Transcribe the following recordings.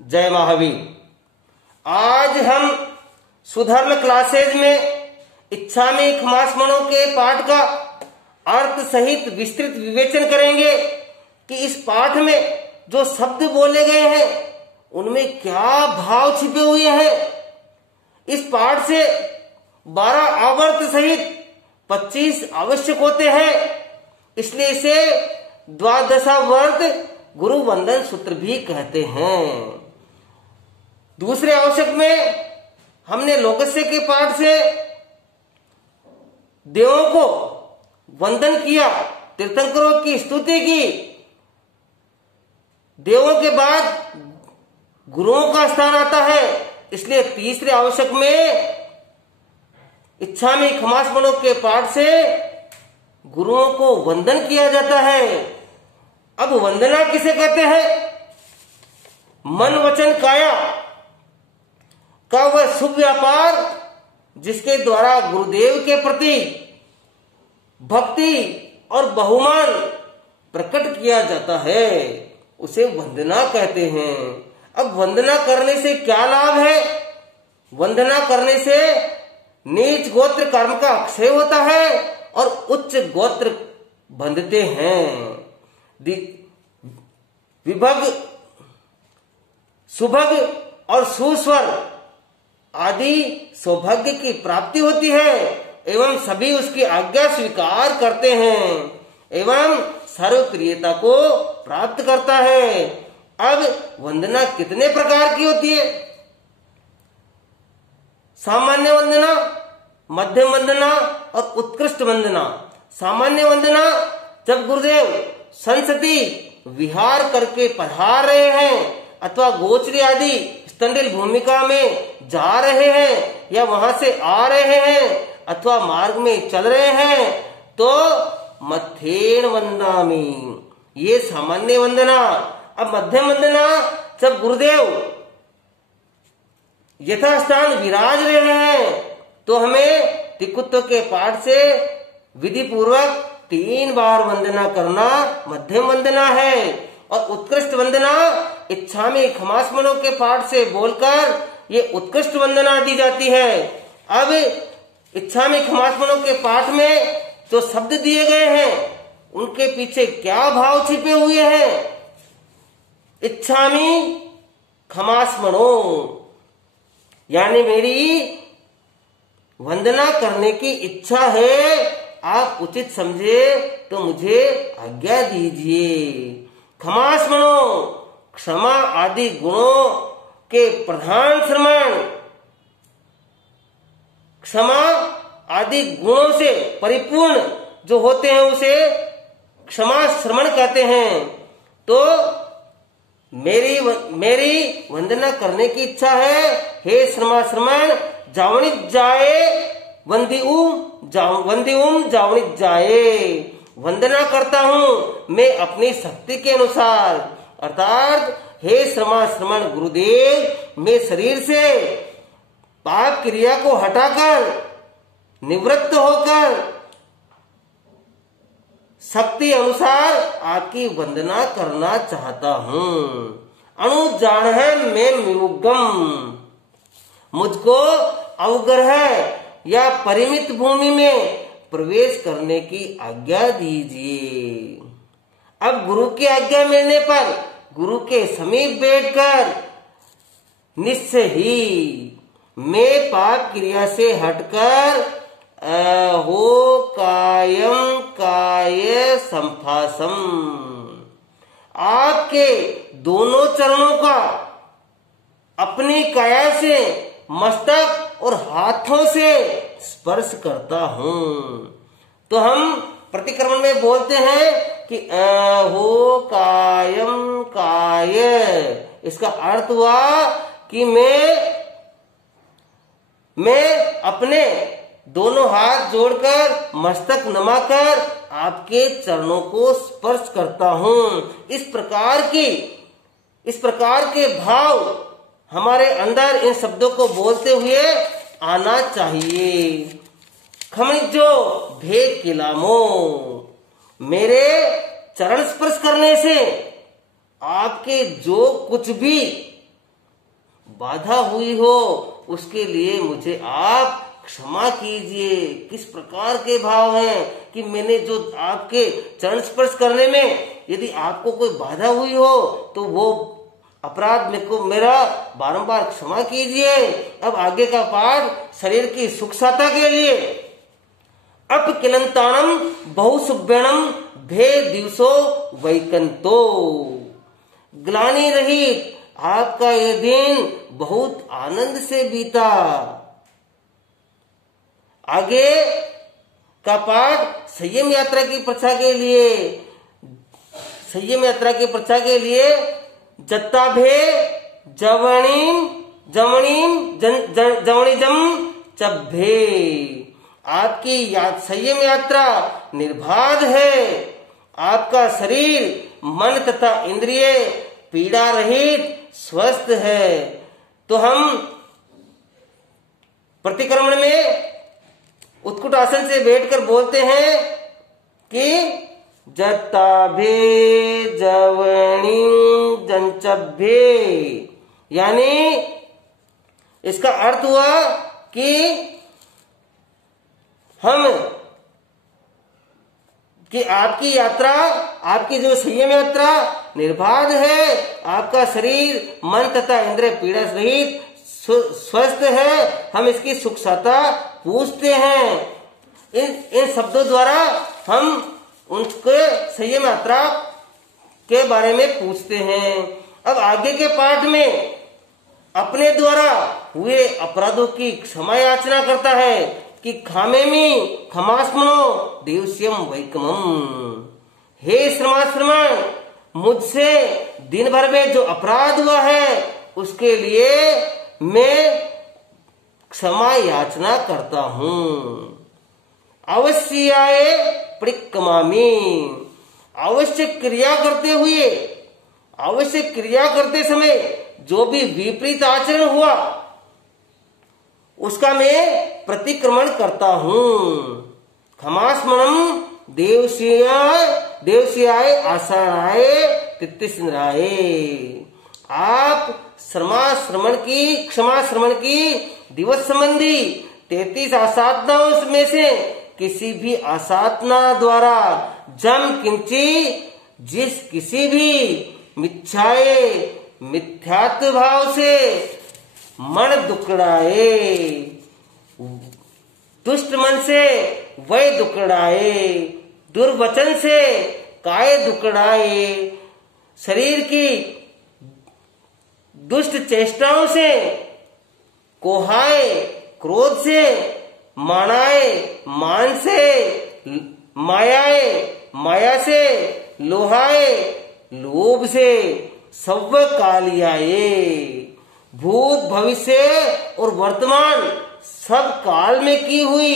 जय महावीर। आज हम सुधर्म क्लासेज में इच्छा में खमासमणों के पाठ का अर्थ सहित विस्तृत विवेचन करेंगे कि इस पाठ में जो शब्द बोले गए हैं उनमें क्या भाव छिपे हुए हैं। इस पाठ से 12 आवर्त सहित 25 आवश्यक होते हैं, इसलिए इसे द्वादशावर्त गुरु वंदन सूत्र भी कहते हैं। दूसरे आवश्यक में हमने लोकस्य के पाठ से देवों को वंदन किया, तीर्थंकरों की स्तुति की। देवों के बाद गुरुओं का स्थान आता है, इसलिए तीसरे आवश्यक में इच्छा में खमासमणों के पाठ से गुरुओं को वंदन किया जाता है। अब वंदना किसे कहते हैं? मन वचन काया का वह शुभ व्यापार जिसके द्वारा गुरुदेव के प्रति भक्ति और बहुमान प्रकट किया जाता है, उसे वंदना कहते हैं। अब वंदना करने से क्या लाभ है? वंदना करने से नीच गोत्र कर्म का अक्षय होता है और उच्च गोत्र बंधते हैं। विभग, सुभग और सुस्वर आदि सौभाग्य की प्राप्ति होती है एवं सभी उसकी आज्ञा स्वीकार करते हैं एवं सर्वप्रियता को प्राप्त करता है। अब वंदना कितने प्रकार की होती है? सामान्य वंदना, मध्यम वंदना और उत्कृष्ट वंदना। सामान्य वंदना जब गुरुदेव संसति विहार करके पधार रहे हैं अथवा गोचरी आदि स्तंडिल भूमिका में जा रहे हैं या वहां से आ रहे हैं अथवा मार्ग में चल रहे हैं तो मध्येन वंदामि, ये सामान्य वंदना। अब मध्यम वंदना जब गुरुदेव यथास्थान विराज रहे हैं तो हमें तिकुत्व के पाठ से विधि पूर्वक 3 बार वंदना करना मध्यम वंदना है। और उत्कृष्ट वंदना इच्छा में खमासमणों के पाठ से बोलकर ये उत्कृष्ट वंदना दी जाती है। अब इच्छा में खमासमणों के पाठ में जो शब्द दिए गए हैं उनके पीछे क्या भाव छिपे हुए हैं? इच्छा में खमासमणों यानी मेरी वंदना करने की इच्छा है, आप उचित समझे तो मुझे आज्ञा दीजिए। खमासमणों क्षमा आदि गुणों के प्रधान श्रमण, क्षमा आदि गुणों से परिपूर्ण जो होते हैं उसे क्षमा श्रमण कहते हैं। तो मेरी वंदना करने की इच्छा है, हे श्रमा श्रमण जावणित जाए वंदिऊम जावणित जाए। वंदना करता हूं मैं अपनी शक्ति के अनुसार, अर्थात हे श्रमा श्रमण गुरुदेव, मैं शरीर से पाप क्रिया को हटाकर निवृत्त होकर शक्ति अनुसार आपकी वंदना करना चाहता हूं। अनुजान है मैं विमुग्गम, मुझको अवग्रह या परिमित भूमि में प्रवेश करने की आज्ञा दीजिए। अब गुरु की आज्ञा मिलने पर गुरु के समीप बैठकर निश्चय ही मैं पाप क्रिया से हटकर हो कायम काय संभासम, आपके दोनों चरणों का अपनी काया से मस्तक और हाथों से स्पर्श करता हूं। तो हम प्रतिक्रमण में बोलते हैं कि हो कायम काय, इसका अर्थ हुआ कि मैं अपने दोनों हाथ जोड़कर मस्तक नमाकर आपके चरणों को स्पर्श करता हूं। इस प्रकार के भाव हमारे अंदर इन शब्दों को बोलते हुए आना चाहिए। खमनिजो भेद किलामो, मेरे चरण स्पर्श करने से आपके जो कुछ भी बाधा हुई हो उसके लिए मुझे आप क्षमा कीजिए। किस प्रकार के भाव हैं कि मैंने जो आपके चरण स्पर्श करने में यदि आपको कोई बाधा हुई हो तो वो अपराध मेरा बारंबार क्षमा कीजिए। अब आगे का पाठ शरीर की सुखसाता के लिए। अप किलंताणम बहुसुभ्यणम भे दिवसो वैकंतो। ग्लानि रहित आपका ये दिन बहुत आनंद से बीता। आगे का पाठ संयम यात्रा की प्रथा के लिए। संयम यात्रा की प्रथा के लिए जत्ताभे जवणीम जवणिजम चब्भे। आपकी संयम यात्रा निर्बाध है। आपका शरीर मन तथा इंद्रिय पीड़ा रहित स्वस्थ है। तो हम प्रतिक्रमण में उत्कुट आसन से बैठकर बोलते हैं कि जत्ताभे जवणी जंचभ्ये, यानी इसका अर्थ हुआ कि आपकी यात्रा, आपकी जो संयम यात्रा निर्बाध है। आपका शरीर मन तथा इंद्रिय पीड़ा रहित स्वस्थ है। हम इसकी सुखसाता पूछते हैं। इन शब्दों द्वारा हम उनके संयम यात्रा के बारे में पूछते हैं। अब आगे के पाठ में अपने द्वारा हुए अपराधों की क्षमा याचना करता है कि खामेमी खमास्मनो देवस्यम वैकमम। हे श्रमाश्रमण, मुझसे दिन भर में जो अपराध हुआ है उसके लिए मैं क्षमा याचना करता हूँ। अवश्याय परिक्रमामि। अवश्य क्रिया करते हुए, अवश्य क्रिया करते समय जो भी विपरीत आचरण हुआ उसका मैं प्रतिक्रमण करता हूँ। खमास्मरणम देवस्याय आसाराय तितिस्राय। आप क्षमा श्रमण की दिवस संबंधी 33 आसाधनाओं में से किसी भी आसाधना द्वारा जम किंची जिस किसी भी मिथ्यात्व भाव से मन दुकड़ाए, दुष्ट मन से वह दुकड़ाए, दुर्वचन से काय दुकड़ाए, शरीर की दुष्ट चेष्टाओं से कोहाए, क्रोध से मानाए, मान से माया से लोहाए, लोभ से सव्व कालियाए। भूत भविष्य और वर्तमान सब काल में की हुई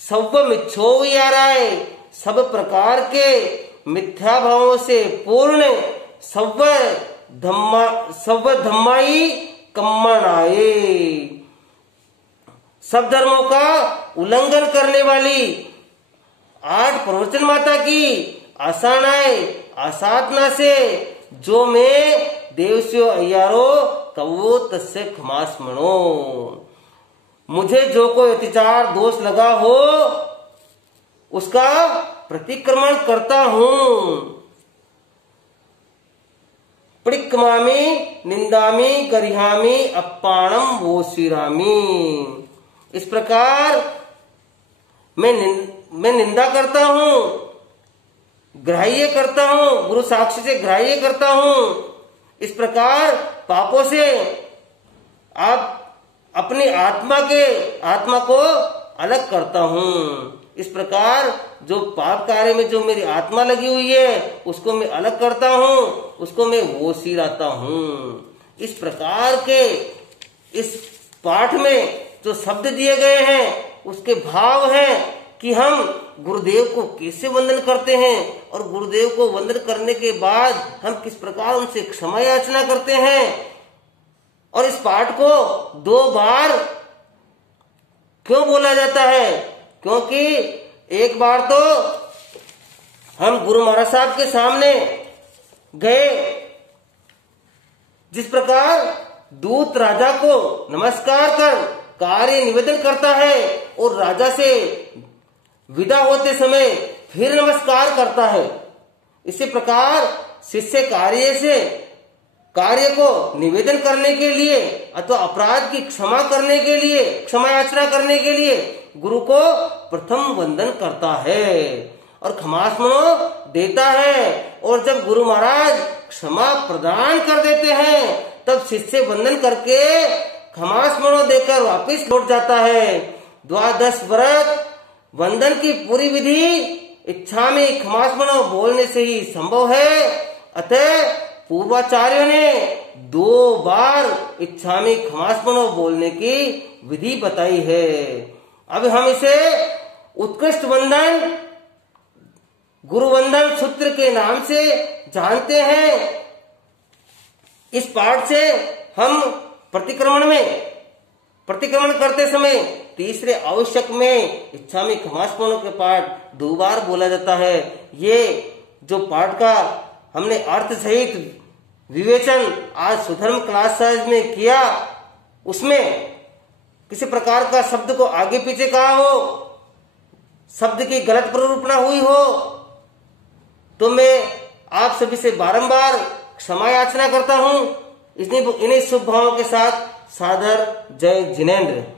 सव्व मिच्छोवियाराय, सब प्रकार के मिथ्या भावों से पूर्ण सव्व धम्माई कम्मनाए। सब धर्मों का उल्लंघन करने वाली 8 प्रवचन माता की आसाधना से जो मैं देवस्यो अय्यारो कवो तस्य खमास्मणो। मुझे जो कोई अत्याचार दोष लगा हो उसका प्रतिक्रमण करता हूँ। परिक्रमामि निंदामि गरिहामि अपाणम वोशिरामि। इस प्रकार मैं निंदा करता हूँ, ग्राह्य करता हूँ, गुरु साक्षी से ग्राह्य करता हूँ। इस प्रकार पापों से आप अपनी आत्मा को अलग करता हूँ। इस प्रकार जो पाप कार्य में जो मेरी आत्मा लगी हुई है उसको मैं अलग करता हूँ, उसको मैं वोशिराता हूँ। इस प्रकार के इस पाठ में जो शब्द दिए गए हैं उसके भाव हैं कि हम गुरुदेव को कैसे वंदन करते हैं और गुरुदेव को वंदन करने के बाद हम किस प्रकार उनसे क्षमा याचना करते हैं। और इस पाठ को 2 बार क्यों बोला जाता है? क्योंकि एक बार तो हम गुरु महाराज साहब के सामने गए, जिस प्रकार दूत राजा को नमस्कार कर कार्य निवेदन करता है और राजा से विदा होते समय फिर नमस्कार करता है। इसी प्रकार शिष्य कार्य को निवेदन करने के लिए अथवा अपराध की क्षमा करने के लिए, क्षमा याचना करने के लिए गुरु को प्रथम वंदन करता है और क्षमास्मनो देता है। और जब गुरु महाराज क्षमा प्रदान कर देते हैं तब शिष्य वंदन करके क्षमास्मनो देकर वापिस लौट जाता है। द्वादश व्रत वंदन की पूरी विधि इच्छा में क्षमास्मनो बोलने से ही संभव है। अतः पूर्वाचार्यों ने 2 बार इच्छा में क्षमास्मनो बोलने की विधि बताई है। अब हम इसे उत्कृष्ट वंदन, गुरु वंदन सूत्र के नाम से जानते हैं। इस पाठ से हम प्रतिक्रमण करते समय तीसरे आवश्यक में इच्छा में क्षमास्मनो के पाठ 2 बार बोला जाता है। ये जो पाठ का हमने अर्थ सहित विवेचन आज सुधर्म क्लास साइज में किया, उसमें किसी प्रकार का शब्द को आगे पीछे कहा हो, शब्द की गलत प्ररूपणा हुई हो, तो मैं आप सभी से बारंबार क्षमा याचना करता हूं। इन्हीं शुभ भावों के साथ सादर जय जिनेंद्र।